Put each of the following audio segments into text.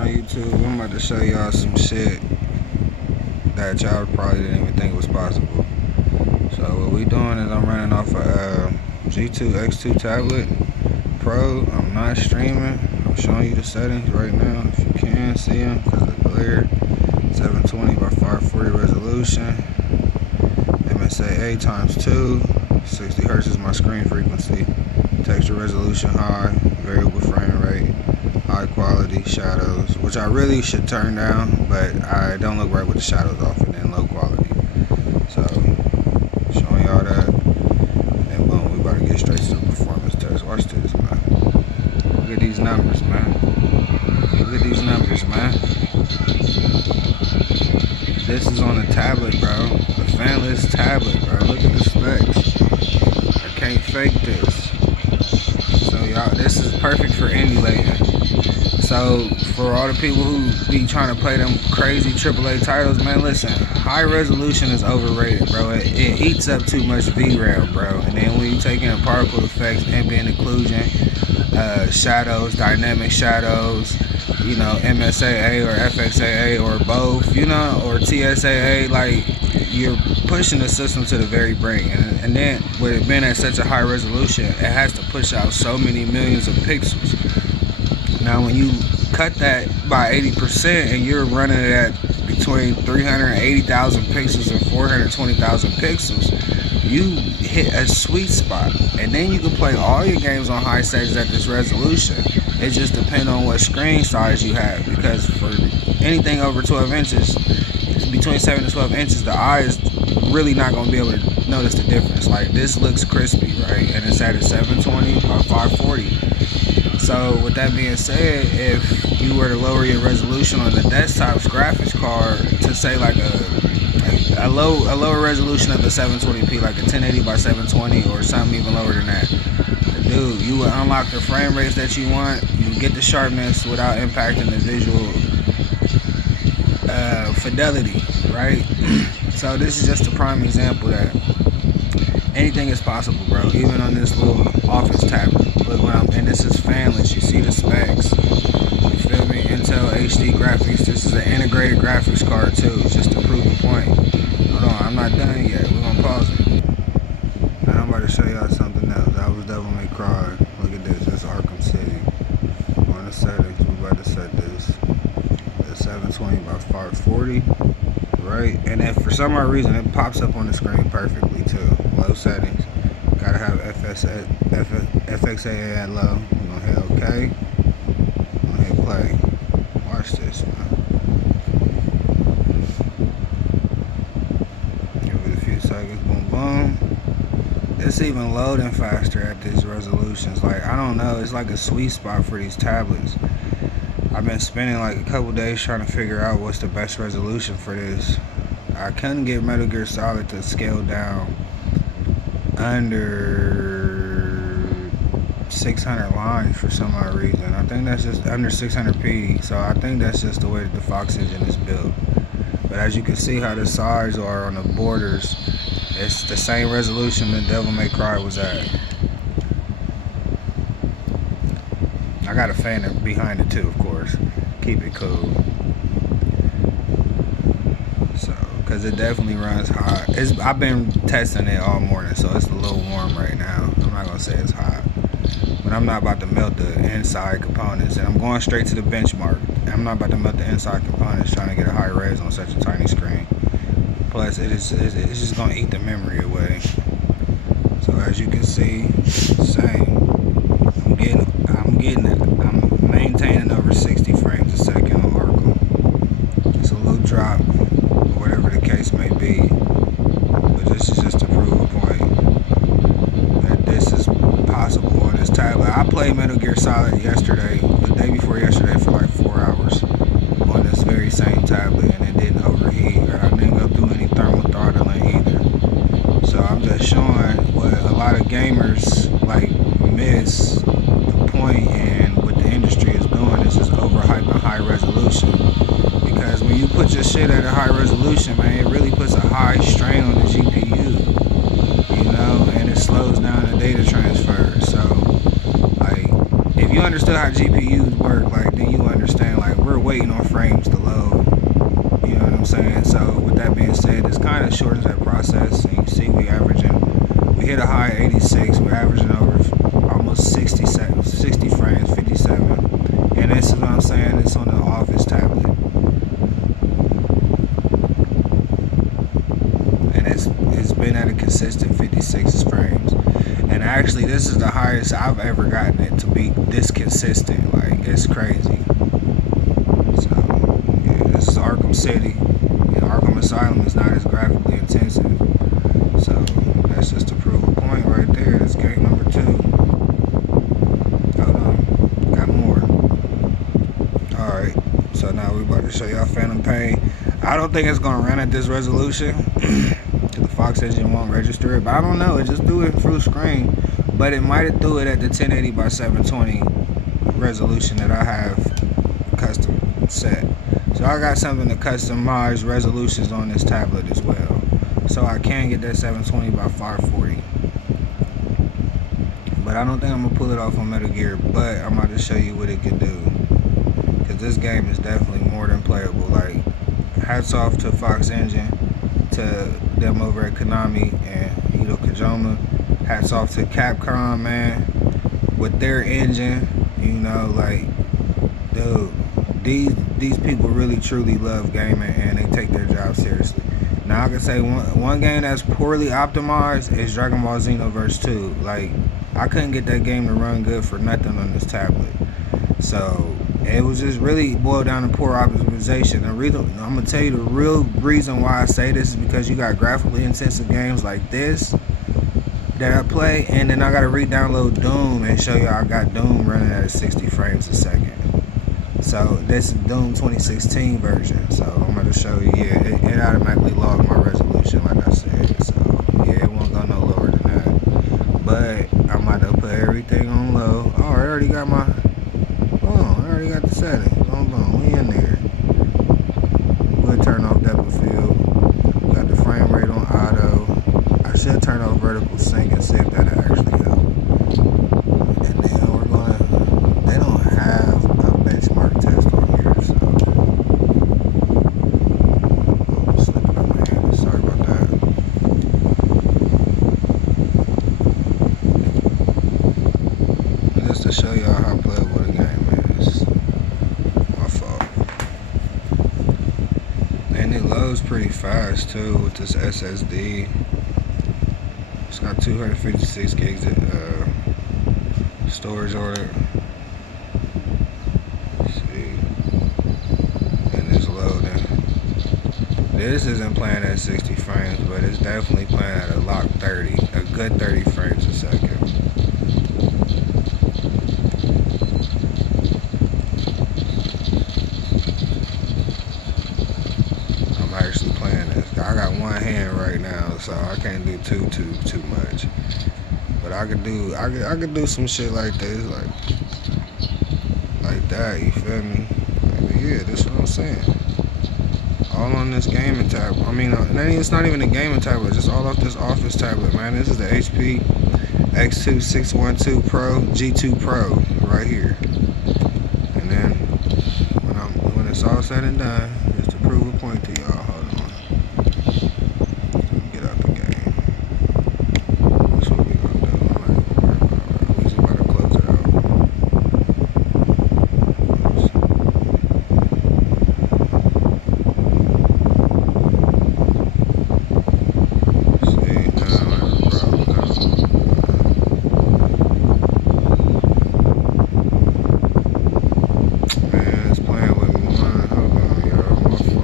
on YouTube. I'm about to show y'all some shit that y'all probably didn't even think was possible. So what we doing is I'm running off a G2 X2 tablet Pro. I'm not streaming. I'm showing you the settings right now if you can see them because of the glare. 720 by 540 resolution. MSAA ×2. 60 Hz is my screen frequency. Texture resolution high. Variable frame rate. High quality shadows, which I really should turn down, but I don't look right with the shadows off, and then low quality. So showing y'all that, and boom, we about to get straight to the performance test. Watch this, man. Look at these numbers, man. Look at these numbers, man. This is on a tablet, bro. A fanless tablet, bro. Look at the specs. I can't fake this. So y'all, this is perfect for emulating. So for all the people who be trying to play them crazy AAA titles, man, listen, high resolution is overrated, bro. It eats up too much VRAM, bro. And then when you take in particle effects, ambient occlusion, shadows, dynamic shadows, you know, MSAA or FXAA or both, you know, or TSAA, like, you're pushing the system to the very brink. And then with it being at such a high resolution, it has to push out so many millions of pixels. Now when you cut that by 80% and you're running it at between 380,000 pixels and 420,000 pixels, you hit a sweet spot. And then you can play all your games on high settings at this resolution. It just depends on what screen size you have, because for anything over 12 inches, between 7 to 12 inches, the eye is really not going to be able to notice the difference. Like, this looks crispy, right? And it's at a 720 by 540. So with that being said, if you were to lower your resolution on the desktop's graphics card to say like a lower resolution of the 720p, like a 1080 by 720 or something even lower than that, dude, you would unlock the frame rates that you want. You get the sharpness without impacting the visual fidelity, right? So this is just a prime example that anything is possible, bro. Even on this little office tablet. Look what and this is fanless. You see the specs. You feel me? Intel HD graphics. This is an integrated graphics card too, just to prove the point. Hold on, I'm not done yet. We're gonna pause it. Now I'm about to show y'all something else. That was Devil May Cry. Look at this. This is Arkham City. On the settings, we're about to set this. The 720 by 540. Right, and if for some odd reason it pops up on the screen perfectly too. Low settings, gotta have FXAA at low. We're gonna hit OK. I'm gonna hit play. Watch this, man. Give it a few seconds. Boom, boom. It's even loading faster at these resolutions. Like, I don't know. It's like a sweet spot for these tablets. I've been spending like a couple days trying to figure out what's the best resolution for this. I couldn't get Metal Gear Solid to scale down under 600 lines for some odd reason. I think that's just under 600p, so I think that's just the way that the Fox engine is built. But as you can see how the sides are on the borders, it's the same resolution that Devil May Cry was at. I got a fan behind it too, of course. Keep it cool. So, because it definitely runs hot. I've been testing it all morning, so it's a little warm right now. I'm not going to say it's hot. But I'm not about to melt the inside components. And I'm going straight to the benchmark. I'm not about to melt the inside components trying to get a high res on such a tiny screen. Plus, it's just going to eat the memory away. So, as you can see, same. I'm maintaining over 60 frames a second on Arkham. It's a little drop, or whatever the case may be. But this is just to prove a point that this is possible on this tablet. I played Metal Gear Solid yesterday, the day before yesterday, for like 4 hours on this very same tablet, and it didn't overheat, or I didn't go through any thermal throttling either. So I'm just showing what a lot of gamers like miss the point, and what the industry is doing is just overhyping high resolution. Because when you put your shit at a high resolution, man, it really puts a high strain on the GPU, you know, and it slows down the data transfer. So, like, if you understood how GPUs work, like, then you understand, like, we're way frames to load. You know what I'm saying? So with that being said, this kind of shortens that process. And you see we hit a high 86. We're averaging over almost 60 frames, 57. And this is what I'm saying. It's on the Office tablet. And it's been at a consistent 56 frames. And actually, this is the highest I've ever gotten it to be this consistent. Like, it's crazy. So, yeah, this is Arkham City. Yeah, Arkham Asylum is not as graphically intensive. So, that's just to prove a point right there. That's game number 2. Hold on. Got more. Alright. So, now we're about to show y'all Phantom Pain. I don't think it's going to run at this resolution. The Fox engine won't register it, but I don't know. It just do it full screen, but it might have do it at the 1080 by 720 resolution that I have custom set. So I got something to customize resolutions on this tablet as well, so I can get that 720 by 540. But I don't think I'm gonna pull it off on Metal Gear, but I'm about to show you what it can do, because this game is definitely more than playable. Like, hats off to Fox engine, to them over at Konami and Hideo Kojima. Hats off to Capcom, man, with their engine. You know, like, dude, these people really truly love gaming, and they take their job seriously. Now I can say one game that's poorly optimized is Dragon Ball Xenoverse 2. Like, I couldn't get that game to run good for nothing on this tablet. So it was just really boiled down to poor optimization. I'm gonna tell you the real reason why I say this is because you got graphically intensive games like this that I play, and then I gotta re-download Doom and show you I got Doom running at 60 frames a second. So this is Doom 2016 version. So I'm gonna show you, yeah, it automatically logged my resolution, like I said. So yeah, it won't go no lower than that. But I'm about to put everything on low. Oh, I already got my. I already got the settings. Hold on, we in there. We'll turn off depth of field. Got the frame rate on auto. I should turn off vertical sync and see if that'll actually help. And then we're gonna. They don't have a benchmark test on here, so. Oh, slipping on my hand. Sorry about that. And just to show y'all how playable the game is. And it loads pretty fast too with this SSD. It's got 256 gigs of storage on it. Let's see. And it's loading. This isn't playing at 60 frames, but it's definitely playing at a lock 30, a good 30 frames a second. Actually playing this. I got one hand right now, so I can't do too much. But I could do some shit like this, like that. You feel me? Like, yeah, that's what I'm saying. All on this gaming tablet. I mean, it's not even a gaming tablet. It's just all off this Office tablet, man. This is the HP X2 612 Pro G2 Pro right here. And then when it's all said and done, just to prove a point to y'all. Get out the game. That's what we gonna do. I'm not even worried about it. We just about to close it out. See, now I have a problem now. Man, it's playing with me, man. Hold on, y'all. My fault.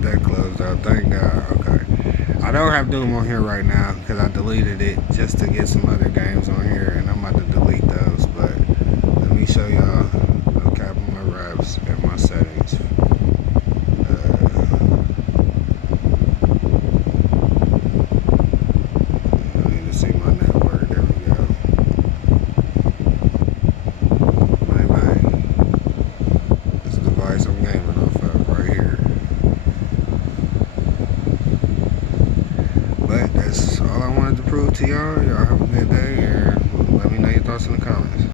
That closed out, thank God. Okay, I don't have Doom on here right now because I deleted it just to get some other games on here, and I'm about to delete those. But let me show y'all a cap on my wraps and my settings. device I'm gaming off of right here. But that's all I wanted to prove to y'all. Y'all have a good day, and let me know your thoughts in the comments.